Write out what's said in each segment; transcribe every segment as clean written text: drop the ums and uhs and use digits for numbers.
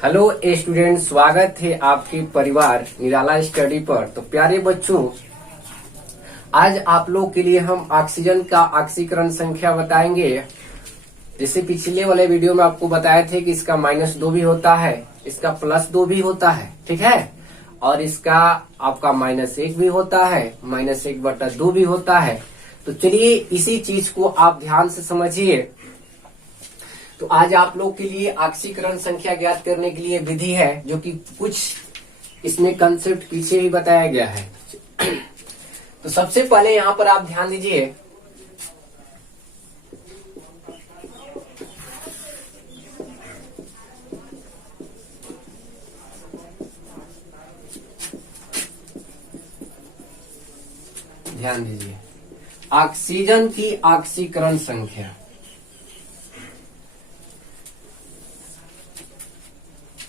Hello student, स्वागत है आपके परिवार निराला स्टडी पर। तो प्यारे बच्चों, आज आप लोग के लिए हम ऑक्सीजन का ऑक्सीकरण संख्या बताएंगे। जैसे पिछले वाले वीडियो में आपको बताए थे कि इसका -2 भी होता है, इसका +2 भी होता है, ठीक है, और इसका आपका -1 भी होता है, -1/2 भी होता है। तो चलिए इसी चीज को आप ध्यान से समझिए। तो आज आप लोग के लिए ऑक्सीकरण संख्या ज्ञात करने के लिए विधि है, जो कि कुछ इसमें कंसेप्ट पीछे भी बताया गया है। तो सबसे पहले यहां पर आप ध्यान दीजिए, ऑक्सीजन की ऑक्सीकरण संख्या।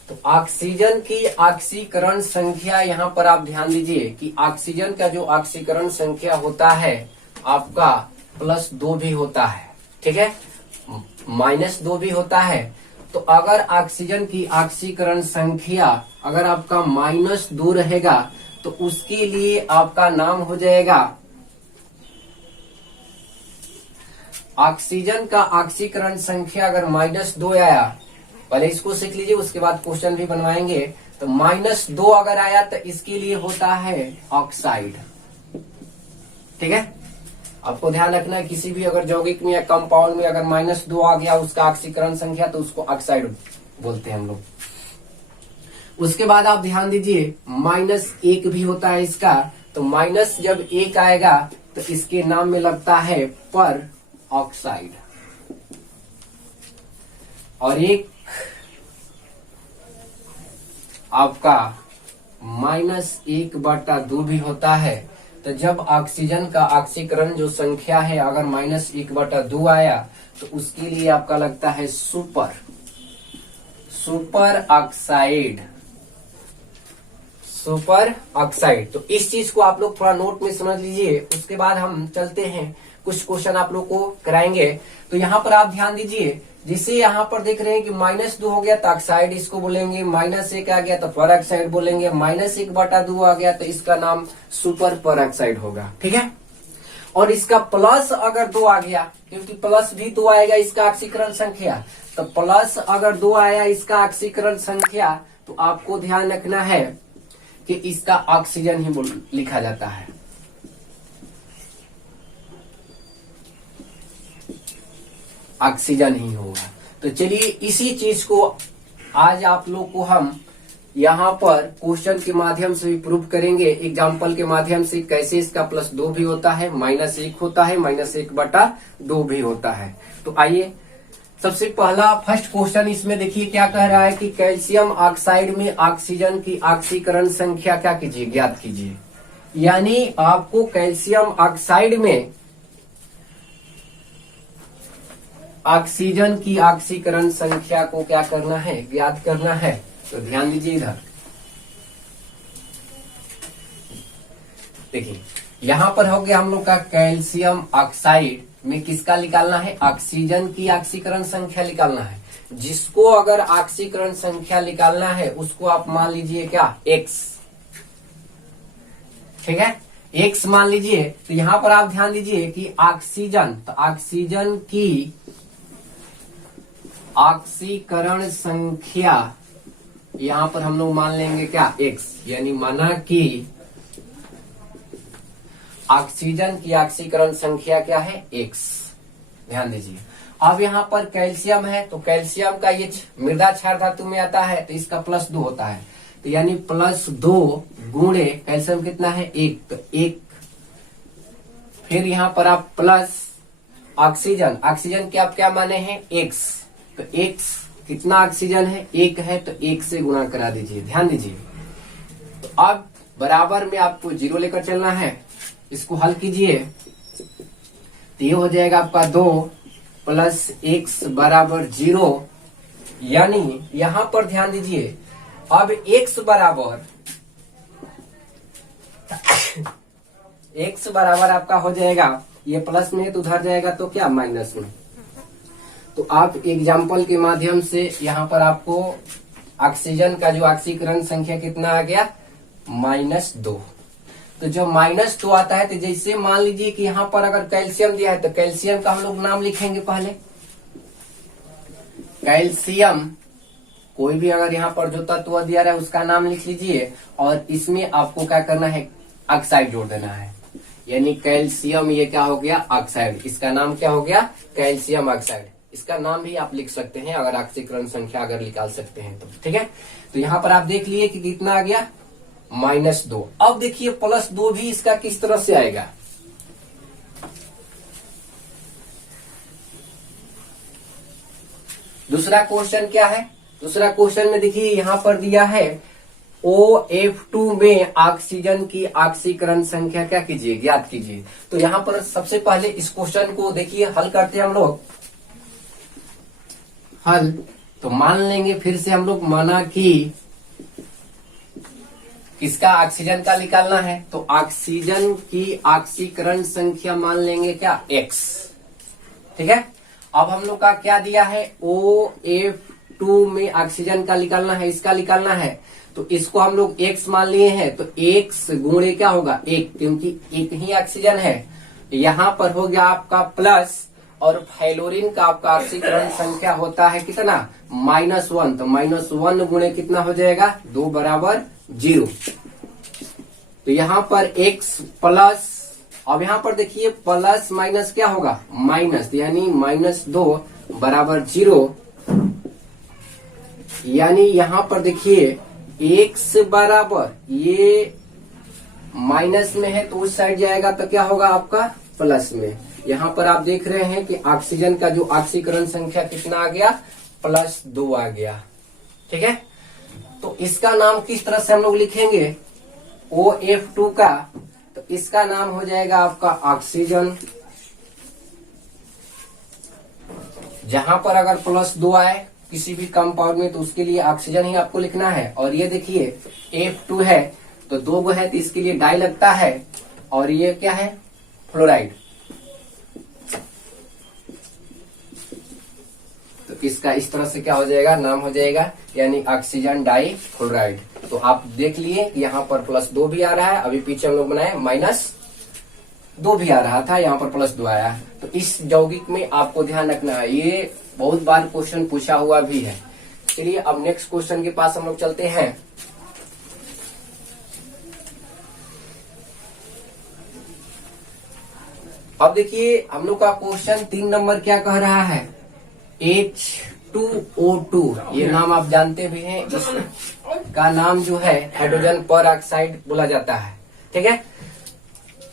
तो ऑक्सीजन की ऑक्सीकरण संख्या यहाँ पर आप ध्यान दीजिए कि ऑक्सीजन का जो ऑक्सीकरण संख्या होता है आपका +2 भी होता है, ठीक है, -2 भी होता है। तो अगर ऑक्सीजन की ऑक्सीकरण संख्या अगर आपका -2 रहेगा तो उसके लिए आपका नाम हो जाएगा, ऑक्सीजन का ऑक्सीकरण संख्या अगर -2 आया, पहले इसको सीख लीजिए, उसके बाद क्वेश्चन भी बनवाएंगे। तो -2 अगर आया तो इसके लिए होता है ऑक्साइड, ठीक है। आपको ध्यान रखना है, किसी भी अगर यौगिक में या कंपाउंड में अगर -2 आ गया उसका ऑक्सीकरण संख्या, तो उसको ऑक्साइड बोलते हैं हम लोग। उसके बाद आप ध्यान दीजिए, -1 भी होता है इसका। तो माइनस जब 1 आएगा तो इसके नाम में लगता है पर ऑक्साइड। और एक आपका -1/2 भी होता है। तो जब ऑक्सीजन का ऑक्सीकरण जो संख्या है अगर -1/2 आया तो उसके लिए आपका लगता है सुपर ऑक्साइड। Super oxide. तो इस चीज को आप लोग थोड़ा नोट में समझ लीजिए। उसके बाद हम चलते हैं, कुछ क्वेश्चन आप लोग को कराएंगे। तो यहाँ पर आप ध्यान दीजिए, जिसे यहाँ पर देख रहे हैं कि -2 हो गया तो ऑक्साइड इसको बोलेंगे, -1 आ गया तो पर ऑक्साइड बोलेंगे, -1/2 आ गया तो इसका नाम सुपर पर ऑक्साइड होगा, ठीक है। और इसका प्लस अगर 2 आ गया, क्योंकि प्लस भी 2 आएगा इसका ऑक्सीकरण संख्या, तो प्लस अगर 2 आया इसका ऑक्सीकरण संख्या, तो आपको ध्यान रखना है कि इसका ऑक्सीजन ही लिखा जाता है। ऑक्सीजन ही होगा। तो चलिए इसी चीज को आज आप लोग को हम यहाँ पर क्वेश्चन के माध्यम से भी प्रूव करेंगे, एग्जाम्पल के माध्यम से, कैसे इसका +2 भी होता है, -1 होता है, -1/2 भी होता है। तो आइए सबसे पहला फर्स्ट क्वेश्चन इसमें देखिए क्या कह रहा है कि कैल्शियम ऑक्साइड में ऑक्सीजन की ऑक्सीकरण संख्या क्या कीजिए, ज्ञात कीजिए। यानी आपको कैल्शियम ऑक्साइड में ऑक्सीजन की ऑक्सीकरण संख्या को क्या करना है, ज्ञात करना है। तो ध्यान दीजिए इधर, देखिए यहां पर हो गया हम लोग का कैल्शियम ऑक्साइड में किसका निकालना है, ऑक्सीजन की ऑक्सीकरण संख्या निकालना है। जिसको अगर ऑक्सीकरण संख्या निकालना है उसको आप मान लीजिए क्या, x, ठीक है, x मान लीजिए। तो यहां पर आप ध्यान दीजिए कि ऑक्सीजन, तो ऑक्सीजन की ऑक्सीकरण संख्या यहां पर हम लोग मान लेंगे क्या, x, यानी माना कि ऑक्सीजन की ऑक्सीकरण संख्या क्या है, x। ध्यान दीजिए, अब यहाँ पर कैल्शियम है तो कैल्शियम का ये मृदा क्षार धातु में आता है तो इसका +2 होता है। तो यानी +2 गुणे कैल्शियम कितना है, 1, तो 1। फिर यहाँ पर आप प्लस ऑक्सीजन, ऑक्सीजन के आप क्या माने हैं, x। तो x कितना ऑक्सीजन है, 1 है, तो 1 से गुणा करा दीजिए। ध्यान दीजिए, तो अब बराबर में आपको 0 लेकर चलना है। इसको हल कीजिए तो ये हो जाएगा आपका 2 + x बराबर 0। यानी यहां पर ध्यान दीजिए, अब x बराबर आपका हो जाएगा, ये प्लस में तो उधर जाएगा तो क्या, माइनस में। तो आप एग्जाम्पल के माध्यम से यहाँ पर आपको ऑक्सीजन का जो ऑक्सीकरण संख्या कितना आ गया, -2। तो जब -2 आता है तो जैसे मान लीजिए कि यहाँ पर अगर कैल्शियम दिया है तो कैल्शियम का हम लोग नाम लिखेंगे पहले। कैल्शियम कोई भी अगर यहाँ पर जो तत्व दिया रहा है उसका नाम लिख लीजिए, और इसमें आपको क्या करना है, ऑक्साइड जोड़ देना है। यानी कैल्शियम ये क्या हो गया, ऑक्साइड। इसका नाम क्या हो गया, कैल्शियम ऑक्साइड। इसका नाम भी आप लिख सकते हैं अगर ऑक्सीकरण संख्या अगर निकाल सकते हैं तो, ठीक है। तो यहाँ पर आप देख लिए कि कितना आ गया, -2। अब देखिए +2 भी इसका किस तरह से आएगा। दूसरा क्वेश्चन क्या है, दूसरा क्वेश्चन में देखिए यहाँ पर दिया है OF2 में ऑक्सीजन की ऑक्सीकरण संख्या क्या कीजिए, ज्ञात कीजिए। तो यहाँ पर सबसे पहले इस क्वेश्चन को देखिए हल करते हैं हम लोग। हल तो मान लेंगे फिर से हम लोग, माना कि किसका, ऑक्सीजन का निकालना है, तो ऑक्सीजन की ऑक्सीकरण संख्या मान लेंगे क्या, X, ठीक है। अब हम लोग का क्या दिया है, OF2 में ऑक्सीजन का निकालना है, इसका निकालना है, तो इसको हम लोग X मान लिए हैं। तो X गुणे क्या होगा, 1, क्योंकि एक ही ऑक्सीजन है। यहाँ पर हो गया आपका प्लस, और फ्लोरीन का आपका ऑक्सीकरण संख्या होता है कितना, -1। तो -1 गुणे कितना हो जाएगा, 2 = 0। तो यहाँ पर X प्लस, अब यहाँ पर देखिए प्लस माइनस क्या होगा, माइनस, यानी -2 = 0। यानी यहाँ पर देखिए X बराबर, ये माइनस में है तो उस साइड जाएगा तो क्या होगा आपका, प्लस में। यहाँ पर आप देख रहे हैं कि ऑक्सीजन का जो ऑक्सीकरण संख्या कितना आ गया, +2 आ गया, ठीक है। तो इसका नाम किस तरह से हम लोग लिखेंगे, OF2 का, तो इसका नाम हो जाएगा आपका ऑक्सीजन। जहां पर अगर +2 आए किसी भी कंपाउंड में तो उसके लिए ऑक्सीजन ही आपको लिखना है। और ये देखिए F2 है तो 2 गो है तो इसके लिए डाई लगता है, और ये क्या है, फ्लोराइड। तो इसका इस तरह से क्या हो जाएगा, नाम हो जाएगा, यानी ऑक्सीजन डाई फ्लोराइड। तो आप देख लिए कि यहाँ पर +2 भी आ रहा है, अभी पीछे हम लोग बनाए -2 भी आ रहा था, यहाँ पर +2 आया। तो इस यौगिक में आपको ध्यान रखना है, ये बहुत बार क्वेश्चन पूछा हुआ भी है। चलिए अब नेक्स्ट क्वेश्चन के पास हम लोग चलते हैं। अब देखिए हम लोग का क्वेश्चन 3 नंबर क्या कह रहा है, H2O2, ये नाम आप जानते भी हैं, इसका नाम जो है हाइड्रोजन पर ऑक्साइड बोला जाता है, ठीक है।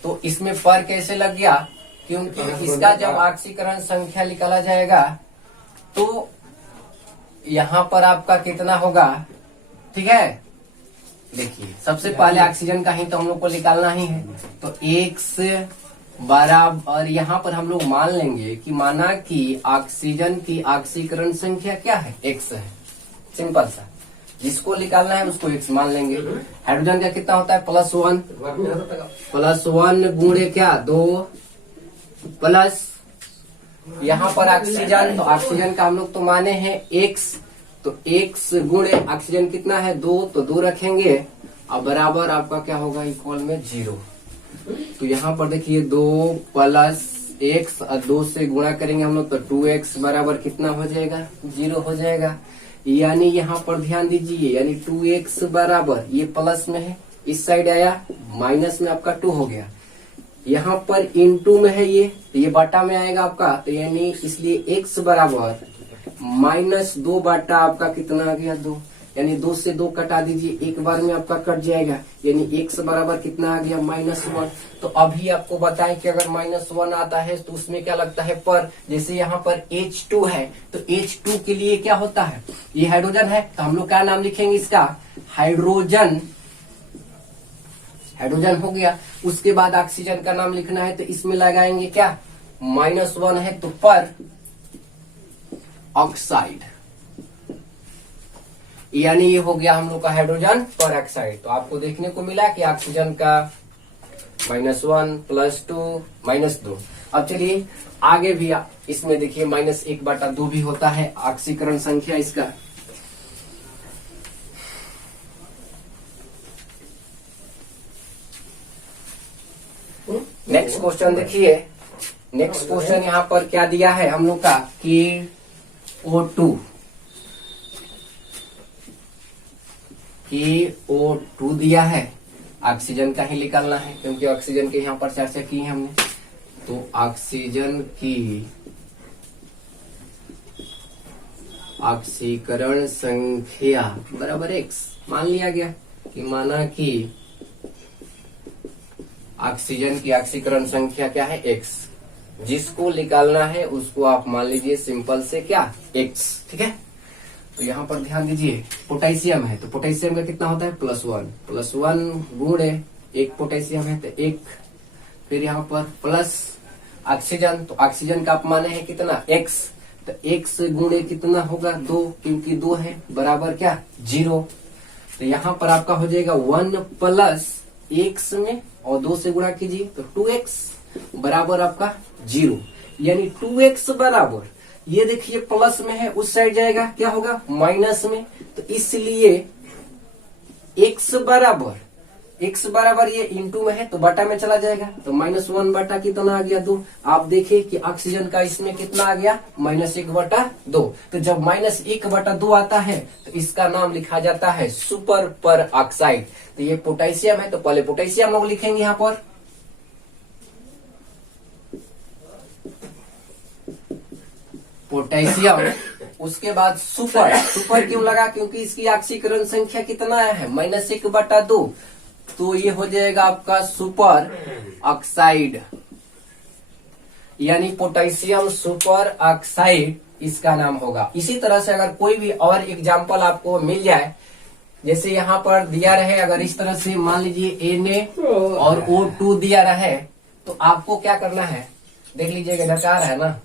तो इसमें पर कैसे लग गया, क्योंकि इसका जब ऑक्सीकरण संख्या निकाला जाएगा तो यहाँ पर आपका कितना होगा, ठीक है। देखिए सबसे पहले ऑक्सीजन का ही तो हम लोग को निकालना ही है, तो X बराबर, यहाँ पर हम लोग मान लेंगे कि माना कि ऑक्सीजन की ऑक्सीकरण संख्या क्या है, X है, सिंपल सा। जिसको निकालना है उसको X मान लेंगे। हाइड्रोजन का कितना होता है, +1 गुणे क्या, 2 प्लस, यहाँ पर ऑक्सीजन, तो ऑक्सीजन का हम लोग तो माने हैं X, तो X गुणे ऑक्सीजन कितना है, 2, तो 2 रखेंगे, अब बराबर आपका क्या होगा, इक्वल में 0। तो यहाँ पर देखिए 2 + X, 2 से गुणा करेंगे हम लोग तो 2X बराबर कितना हो जाएगा, 0 हो जाएगा। यानी यहाँ पर ध्यान दीजिए, यानी 2X बराबर, ये प्लस में है, इस साइड आया, माइनस में आपका 2 हो गया। यहाँ पर *2 में है ये, तो ये बाटा में आएगा आपका, तो यानी इसलिए X बराबर -2 बाटा आपका कितना आ गया, 2। यानी 2 से 2 कटा दीजिए, एक बार में आपका कट जाएगा, यानी X बराबर कितना आ गया, -1। तो अभी आपको बताएं कि अगर -1 आता है तो उसमें क्या लगता है, पर। जैसे यहाँ पर H2 है तो H2 के लिए क्या होता है, ये हाइड्रोजन है, तो हम लोग क्या नाम लिखेंगे इसका, हाइड्रोजन। हाइड्रोजन हो गया, उसके बाद ऑक्सीजन का नाम लिखना है तो इसमें लगाएंगे क्या, -1 है तो पर ऑक्साइड, यानी ये हो गया हम लोग का हाइड्रोजन पर ऑक्साइड। तो आपको देखने को मिला कि ऑक्सीजन का -1 +2 -2। अब चलिए आगे भी इसमें देखिए -1/2 भी होता है ऑक्सीकरण संख्या इसका। नेक्स्ट क्वेश्चन देखिए। नेक्स्ट क्वेश्चन यहाँ पर क्या दिया है हम लोग का कि O2 दिया है, ऑक्सीजन का ही निकालना है क्योंकि ऑक्सीजन के यहाँ पर चर्चा की है हमने। तो ऑक्सीजन की ऑक्सीकरण संख्या बराबर x मान लिया गया कि माना कि ऑक्सीजन की ऑक्सीकरण संख्या क्या है x, जिसको निकालना है उसको आप मान लीजिए सिंपल से क्या x, ठीक है। तो यहाँ पर ध्यान दीजिए पोटेशियम है तो पोटेशियम का कितना होता है +1 गुणे एक पोटेशियम है तो 1, फिर यहाँ पर प्लस ऑक्सीजन, तो ऑक्सीजन का आप माने है कितना x, तो x गुणे कितना होगा 2, क्योंकि 2 है बराबर क्या 0। तो यहाँ पर आपका हो जाएगा 1 प्लस x में और 2 से गुणा कीजिए तो 2x बराबर आपका 0, यानी 2x बराबर ये देखिए प्लस में है उस साइड जाएगा क्या होगा माइनस में, तो इसलिए x बराबर ये इंटू में है तो बटा में चला जाएगा तो -1 बटा कितना आ गया 2। आप देखिए कि ऑक्सीजन का इसमें कितना आ गया -1 बटा 2। तो जब -1 बटा 2 आता है तो इसका नाम लिखा जाता है सुपर पर ऑक्साइड। तो ये पोटेशियम है तो पहले पोटेशियम लोग लिखेंगे यहाँ पर, पोटेशियम, उसके बाद सुपर क्यों लगा क्योंकि इसकी ऑक्सीकरण संख्या कितना है -1 बटा 2, तो ये हो जाएगा आपका सुपर ऑक्साइड, यानी पोटेशियम सुपर ऑक्साइड इसका नाम होगा। इसी तरह से अगर कोई भी और एग्जाम्पल आपको मिल जाए, जैसे यहाँ पर दिया रहे अगर इस तरह से मान लीजिए Na और O2 दिया रहे तो आपको क्या करना है देख लीजिएगा, इधर आ रहा है ना,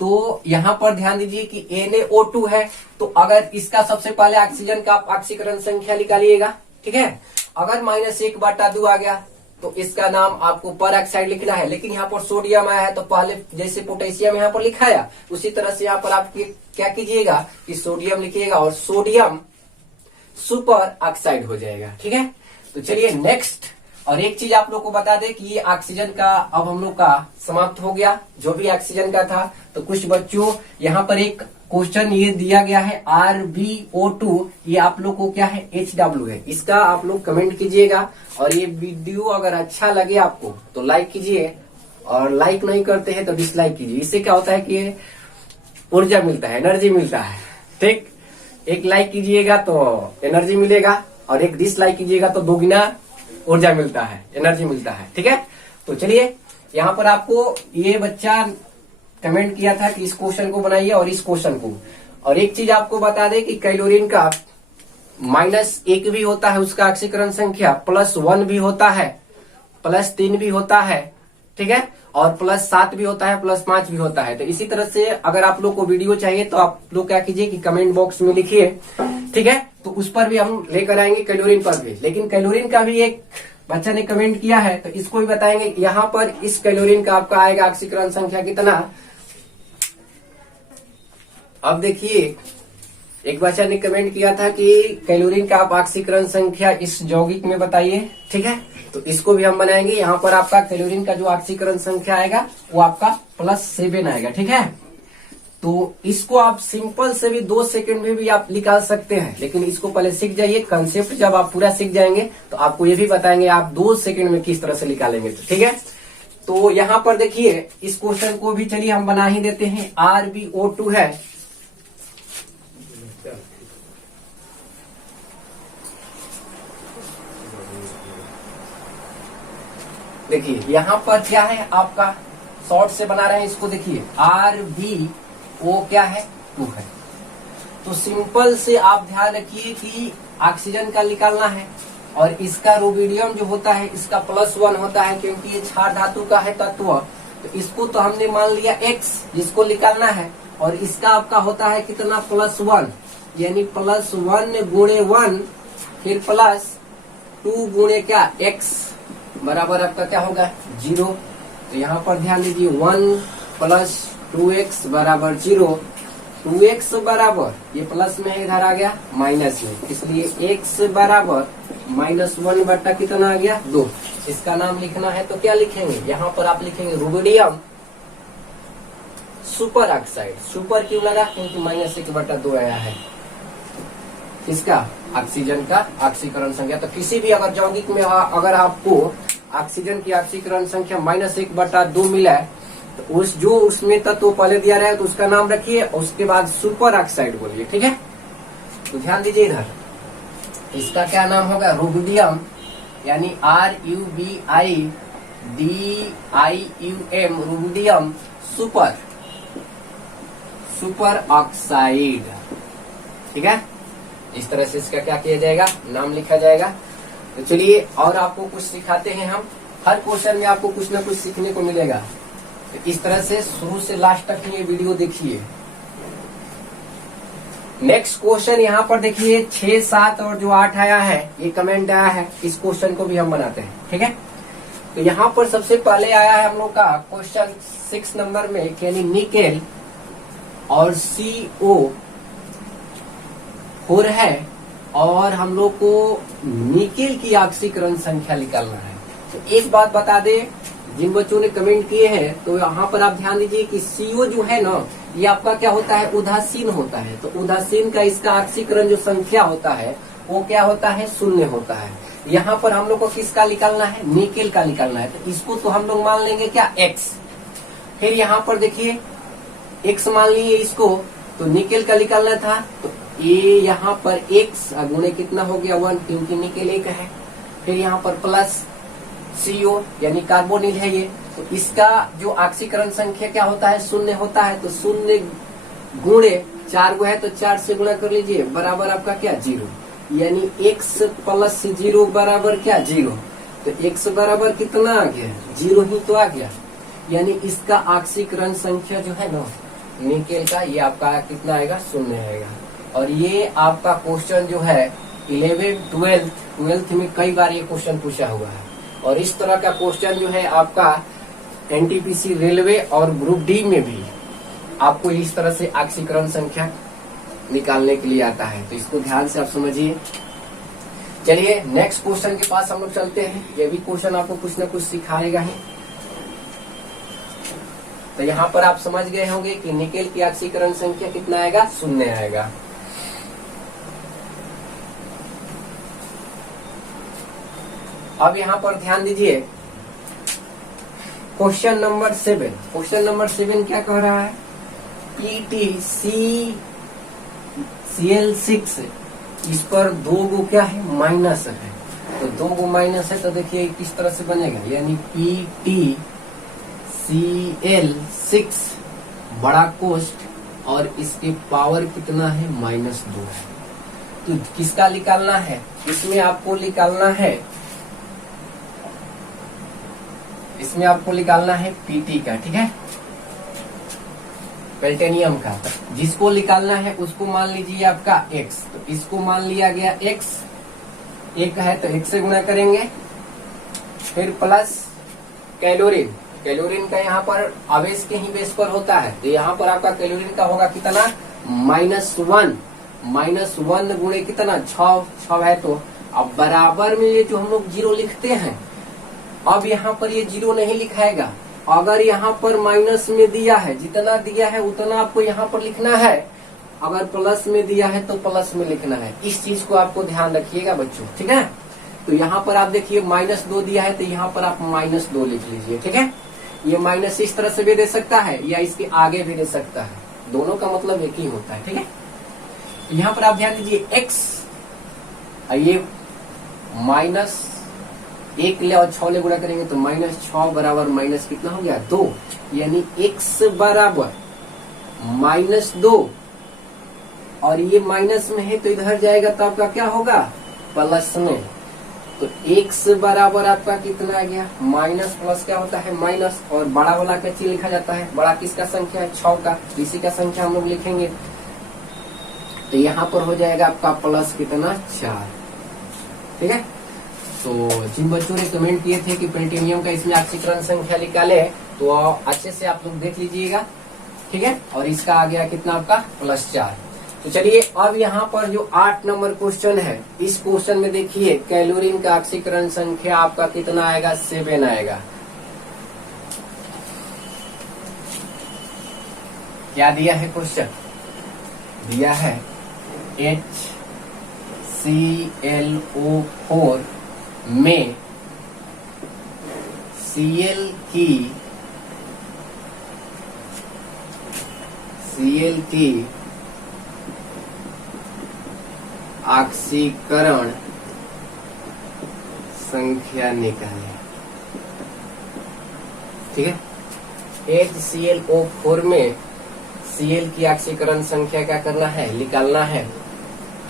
तो यहाँ पर ध्यान दीजिए कि NaO2 है तो अगर इसका सबसे पहले ऑक्सीजन का आप ऑक्सीकरण संख्या निकालिएगा, ठीक है। अगर -1 बटा 2 आ गया तो इसका नाम आपको पर ऑक्साइड लिखना है, लेकिन यहाँ पर सोडियम आया है तो पहले जैसे पोटेशियम यहाँ पर लिखाया उसी तरह से यहाँ पर आप क्या कीजिएगा कि सोडियम लिखिएगा और सोडियम सुपर ऑक्साइड हो जाएगा, ठीक है। तो चलिए नेक्स्ट, और एक चीज आप लोग को बता दें कि ये ऑक्सीजन का अब हम लोग का समाप्त हो गया जो भी ऑक्सीजन का था। तो कुछ बच्चों यहाँ पर एक क्वेश्चन ये दिया गया है RbO2, ये आप लोग को क्या है HW है, इसका आप लोग कमेंट कीजिएगा। और ये वीडियो अगर अच्छा लगे आपको तो लाइक कीजिए, और लाइक नहीं करते हैं तो डिसलाइक कीजिए। इससे क्या होता है कि ऊर्जा मिलता है, एनर्जी मिलता है, ठीक। एक लाइक कीजिएगा तो एनर्जी मिलेगा और एक डिसलाइक कीजिएगा तो दोगुना ऊर्जा मिलता है, एनर्जी मिलता है, ठीक है। तो चलिए यहाँ पर आपको ये बच्चा कमेंट किया था कि इस क्वेश्चन को बनाइए और इस क्वेश्चन को। और एक चीज आपको बता दें कि क्लोरीन का -1 भी होता है उसका ऑक्सीकरण संख्या, +1 भी होता है, +3 भी होता है, ठीक है, और +7 भी होता है, +5 भी होता है। तो इसी तरह से अगर आप लोग को वीडियो चाहिए तो आप लोग क्या कीजिए कि कमेंट बॉक्स में लिखिए, ठीक है। तो उस पर भी हम लेकर आएंगे, क्लोरीन पर भी। लेकिन क्लोरीन का भी एक बच्चा ने कमेंट किया है तो इसको भी बताएंगे। यहाँ पर इस क्लोरीन का आपका आएगा ऑक्सीकरण संख्या कितना। अब देखिए एक बच्चा ने कमेंट किया था कि क्लोरीन का आप ऑक्सीकरण संख्या इस यौगिक में बताइए, ठीक है। तो इसको भी हम बनाएंगे। यहाँ पर आपका क्लोरीन का जो ऑक्सीकरण संख्या आएगा वो आपका +7 आएगा, ठीक है। तो इसको आप सिंपल से भी 2 सेकंड में भी आप निकाल सकते हैं, लेकिन इसको पहले सीख जाइए। कंसेप्ट जब आप पूरा सीख जाएंगे तो आपको ये भी बताएंगे आप 2 सेकंड में किस तरह से निकालेंगे, ठीक है। तो यहाँ पर देखिए इस क्वेश्चन को भी चलिए हम बना ही देते हैं। RbO2 है, देखिए यहाँ पर क्या है आपका शॉर्ट से बना रहे हैं इसको। देखिए RbO क्या है 2 है, तो सिंपल से आप ध्यान रखिए कि ऑक्सीजन का निकालना है और इसका रुबिडियम जो होता है इसका +1 होता है क्योंकि ये क्षार धातु का है तत्व। तो इसको तो हमने मान लिया x जिसको निकालना है, और इसका आपका होता है कितना +1, यानी +1 गुणे 1 फिर +2 गुणे क्या x बराबर आपका क्या होगा 0। तो यहाँ पर ध्यान दीजिए 1 + 2x बराबर 0। 2x बराबर ये प्लस में इधर आ गया माइनस में, इसलिए x बराबर -1 बटा कितना आ गया 2। इसका नाम लिखना है तो क्या लिखेंगे, यहाँ पर आप लिखेंगे रुबिडियम सुपर ऑक्साइड। सुपर क्यों लगा, क्योंकि -1/2 आया है इसका ऑक्सीजन का ऑक्सीकरण संख्या। तो किसी भी अगर यौगिक में अगर आपको ऑक्सीजन की ऑक्सीकरण संख्या -1/2 मिला है तो उसमें तत्व पहले दिया रहा है तो उसका नाम रखिए, उसके बाद सुपर ऑक्साइड बोलिए, ठीक है। तो ध्यान दीजिए इधर, इसका क्या नाम होगा, रुबिडियम, यानी RUBIDIUM, रुबिडियम सुपर ऑक्साइड, ठीक है। इस तरह से इसका क्या किया जाएगा, नाम लिखा जाएगा। तो चलिए और आपको कुछ सिखाते हैं हम, हर क्वेश्चन में आपको कुछ ना कुछ सीखने को मिलेगा। तो इस तरह से शुरू से लास्ट तक ये वीडियो देखिए। नेक्स्ट क्वेश्चन यहाँ पर देखिए 6, 7 और जो 8 आया है, ये कमेंट आया है, इस क्वेश्चन को भी हम बनाते हैं, ठीक है। तो यहाँ पर सबसे पहले आया है हम लोग का क्वेश्चन 6 नंबर में, यानी निकेल और CO4 है और हम लोग को निकेल की ऑक्सीकरण संख्या निकालना है। तो एक बात बता दे, जिन बच्चों ने कमेंट किए हैं तो यहाँ पर आप ध्यान दीजिए कि CO जो है ना, ये आपका क्या होता है, उदासीन होता है। तो उदासीन का इसका ऑक्सीकरण जो संख्या होता है वो क्या होता है, 0 होता है। यहाँ पर हम लोग को किसका निकालना है, निकेल का निकालना है। तो इसको तो हम लोग मान लेंगे क्या, X। फिर यहाँ पर देखिए X मान लिए इसको, तो निकेल का निकालना था, तो ये यहाँ पर X गुणे कितना हो गया 1, क्योंकि निकेल 1 है। फिर यहाँ पर प्लस CO यानी कार्बोनिल है ये, तो इसका जो ऑक्सीकरण संख्या क्या होता है, 0 होता है। तो 0 गुणे 4 गो है तो 4 से गुणा कर लीजिए, बराबर आपका क्या 0, यानी X + 0 बराबर क्या 0। तो X बराबर कितना आ गया, 0 ही तो आ गया। यानी इसका ऑक्सीकरण संख्या जो है ना निकेल का, ये आपका कितना आएगा, 0 आएगा। और ये आपका क्वेश्चन जो है 11, 12th में कई बार ये क्वेश्चन पूछा हुआ है। और इस तरह का क्वेश्चन जो है आपका NTPC रेलवे और ग्रुप डी में भी आपको इस तरह से ऑक्सीकरण संख्या निकालने के लिए आता है। तो इसको ध्यान से आप समझिए। चलिए नेक्स्ट क्वेश्चन के पास हम लोग चलते हैं। ये भी क्वेश्चन आपको कुछ न कुछ सिखाएगा ही। तो यहाँ पर आप समझ गए होंगे कि निकेल की ऑक्सीकरण संख्या कितना आएगा, 0 आएगा। अब यहाँ पर ध्यान दीजिए, क्वेश्चन नंबर 7। क्वेश्चन नंबर 7 क्या कह रहा है, PTCl6, इस पर 2 गो क्या है, माइनस है। तो 2 गो माइनस है तो देखिए किस तरह से बनेगा, यानी PTCl6 बड़ा कोष्ठ और इसके पावर कितना है, -2 है। तो किसका निकालना है, इसमें आपको निकालना है पीटी का, ठीक है, पेल्टेनियम का। जिसको निकालना है उसको मान लीजिए आपका X। तो इसको मान लिया गया X, 1 है तो 1 से गुणा करेंगे। फिर प्लस कैलोरीन, कैलोरीन का यहाँ पर आवेश के ही बेस पर होता है। तो यहाँ पर आपका कैलोरीन का होगा कितना, -1 गुणे कितना 6 है। तो अब बराबर में ये जो हम लोग 0 लिखते हैं, अब यहाँ पर ये 0 नहीं लिखाएगा। अगर यहाँ पर माइनस में दिया है, जितना दिया है उतना आपको यहाँ पर लिखना है। अगर प्लस में दिया है तो प्लस में लिखना है। इस चीज को आपको ध्यान रखिएगा बच्चों, ठीक है। तो यहाँ पर आप देखिए -2 दिया है तो यहाँ पर आप -2 लिख लीजिए, ठीक है। ये माइनस इस तरह से भी दे सकता है या इसके आगे भी दे सकता है, दोनों का मतलब एक ही होता है, ठीक है। यहाँ पर आप ध्यान दीजिए X, ये -1 ले और 6 ले गुणा करेंगे तो -6 बराबर माइनस कितना हो गया 2, यानी X बराबर -2। और ये माइनस में है तो इधर जाएगा तो आपका क्या होगा, प्लस में। तो X बराबर आपका कितना आ गया, माइनस प्लस क्या होता है माइनस, और बड़ा वाला का चीज लिखा जाता है। बड़ा किसका संख्या है, 6 का, इसी का संख्या हम लोग लिखेंगे। तो यहाँ पर हो जाएगा आपका प्लस कितना 4, ठीक है। तो जिन बच्चों ने कमेंट किए थे कि पेल्टेनियम का इसमें ऑक्सीकरण संख्या निकाले, तो अच्छे से आप लोग देख लीजिएगा, ठीक है। और इसका आ गया कितना आपका +4। तो चलिए अब यहाँ पर जो 8 नंबर क्वेश्चन है, इस क्वेश्चन में देखिए कैलोरीन का ऑक्सीकरण संख्या आपका कितना आएगा, 7 आएगा। क्या दिया है क्वेश्चन, दिया है HClO4 में Cl की ऑक्सीकरण संख्या निकालें। ठीक है, HClO4 में Cl की ऑक्सीकरण संख्या क्या करना है, निकालना है।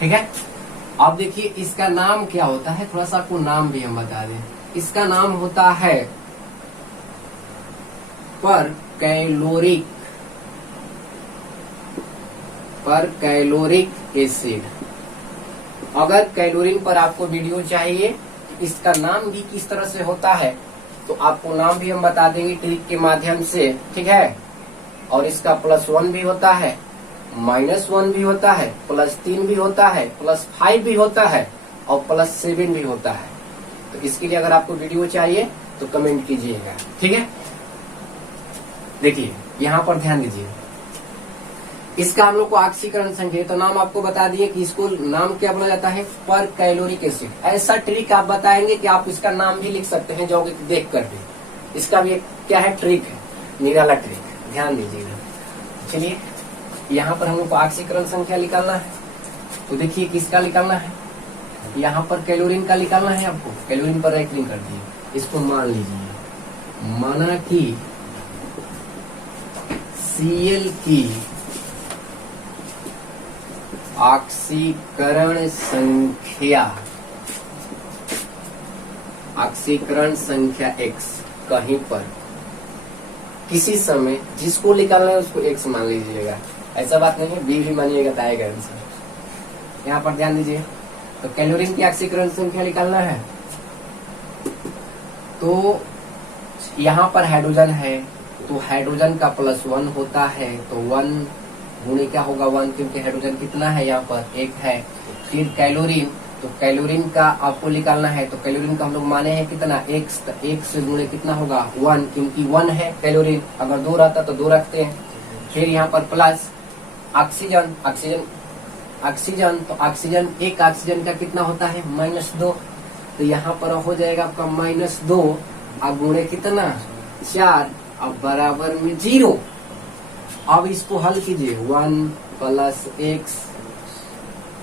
ठीक है, अब देखिए इसका नाम क्या होता है, थोड़ा सा आपको नाम भी हम बता दें। इसका नाम होता है पर कैलोरिक एसिड। अगर कैलोरीन पर आपको वीडियो चाहिए, इसका नाम भी किस तरह से होता है तो आपको नाम भी हम बता देंगे ट्रिक के माध्यम से। ठीक है, और इसका +1 भी होता है, -1 भी होता है, +3 भी होता है, +5 भी होता है और +7 भी होता है। तो इसके लिए अगर आपको वीडियो चाहिए तो कमेंट कीजिएगा। ठीक है, देखिए यहाँ पर ध्यान दीजिए, इसका हम लोग को ऑक्सीकरण संख्या, तो नाम आपको बता दिए कि इसको नाम क्या बोला जाता है, पर कैलोरिक एसिड। ऐसा ट्रिक आप बताएंगे कि आप इसका नाम भी लिख सकते हैं जाओगे देख करके। इसका भी एक क्या है, ट्रिक है, निराला ट्रिक, ध्यान दीजिएगा। चलिए यहाँ पर हम लोग को ऑक्सीकरण संख्या निकालना है, तो देखिए किसका निकालना है, यहाँ पर कैलोरीन का निकालना है आपको। कैलोरीन पर राइट क्लिक कर दिए, इसको मान लीजिए, माना कि Cl की ऑक्सीकरण संख्या x कहीं पर किसी समय जिसको निकालना है उसको x मान लीजिएगा। ऐसा बात नहीं है, b भी मानिएगा तो आएगा आंसर। यहाँ पर ध्यान दीजिए, तो कैलोरीन की ऑक्सीकरण संख्या निकालना है, तो यहाँ पर हाइड्रोजन है तो हाइड्रोजन का +1 होता है, तो 1 गुणे क्या होगा 1, क्योंकि हाइड्रोजन कितना है यहाँ पर 1 है। फिर कैलोरीन, तो कैलोरीन का आपको निकालना है, तो कैलोरीन का हम लोग माने हैं कितना x, तो 1 से गुणे कितना होगा 1, क्योंकि 1 है कैलोरीन। अगर 2 रहता तो 2 रखते हैं। फिर यहाँ पर प्लस ऑक्सीजन, तो ऑक्सीजन, एक ऑक्सीजन का कितना होता है -2, तो यहाँ पर हो जाएगा आपका -2 अब गुणे कितना 4 अब बराबर में 0। अब इसको हल कीजिए, 1 + x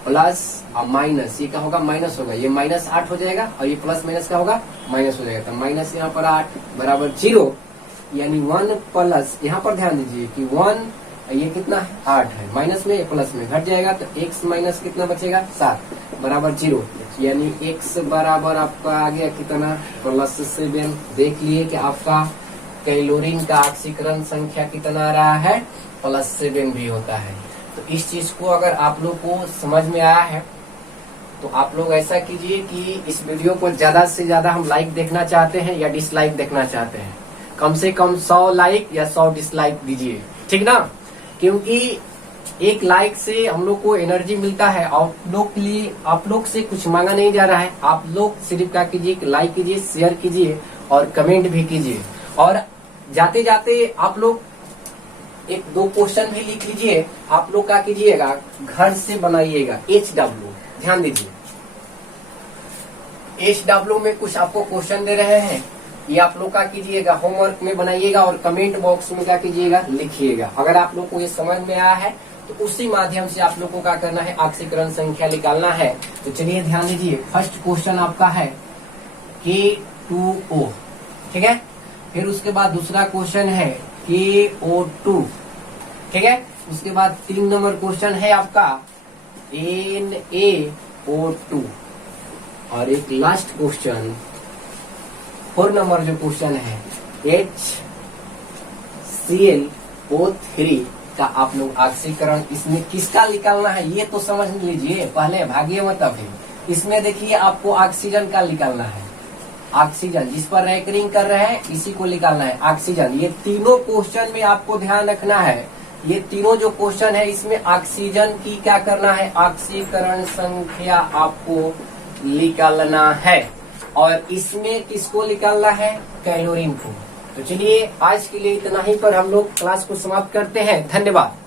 प्लस अब माइनस, ये क्या होगा माइनस होगा, ये -8 हो जाएगा और ये प्लस माइनस क्या होगा माइनस हो जाएगा। तो माइनस यहाँ पर 8 बराबर 0, यानी 1 प्लस, यहाँ पर ध्यान दीजिए कि 1 ये कितना है 8 है, माइनस में प्लस में घट जाएगा तो x माइनस कितना बचेगा 7 बराबर 0, यानी x बराबर आपका आ गया कितना +7। देख लिए कि आपका कैलोरीन का ऑक्सीकरण संख्या कितना आ रहा है, +7 भी होता है। तो इस चीज को अगर आप लोग को समझ में आया है तो आप लोग ऐसा कीजिए कि इस वीडियो को ज्यादा से ज्यादा हम लाइक देखना चाहते हैं या डिसलाइक देखना चाहते हैं, कम से कम 100 लाइक या 100 डिसलाइक दीजिए, ठीक ना, क्योंकि एक लाइक से हम लोग को एनर्जी मिलता है। आप लोग के लिए, आप लोग से कुछ मांगा नहीं जा रहा है, आप लोग सिर्फ क्या कीजिए, लाइक कीजिए, शेयर कीजिए और कमेंट भी कीजिए। और जाते जाते आप लोग 1-2 क्वेश्चन भी लिख लीजिए। आप लोग क्या कीजिएगा, घर से बनाइएगा HW, ध्यान दीजिए HW में कुछ आपको क्वेश्चन दे रहे हैं, ये आप लोग क्या कीजिएगा, होमवर्क में बनाइएगा और कमेंट बॉक्स में क्या कीजिएगा, लिखिएगा। अगर आप लोग को ये समझ में आया है तो उसी माध्यम से आप लोग को क्या करना है, ऑक्सीकरण संख्या निकालना है। तो चलिए ध्यान दीजिए, फर्स्ट क्वेश्चन आपका है K2O, ठीक है। फिर उसके बाद दूसरा क्वेश्चन है KO2, ठीक है। उसके बाद 3 नंबर क्वेश्चन है आपका NaO2 और एक लास्ट क्वेश्चन 4 नंबर जो क्वेश्चन है HClO3 का आप लोग ऑक्सीकरण इसमें किसका निकालना है ये तो समझ लीजिए, पहले भागिए मत। अभी इसमें देखिए आपको ऑक्सीजन का निकालना है, ऑक्सीजन जिस पर रैंकरिंग कर रहे हैं इसी को निकालना है, ऑक्सीजन। ये तीनों क्वेश्चन में आपको ध्यान रखना है ये तीनों जो क्वेश्चन है इसमें ऑक्सीजन की क्या करना है, ऑक्सीकरण संख्या आपको निकालना है, और इसमें किसको निकालना है, कैलोरीन को। तो चलिए आज के लिए इतना ही पर हम लोग क्लास को समाप्त करते हैं। धन्यवाद।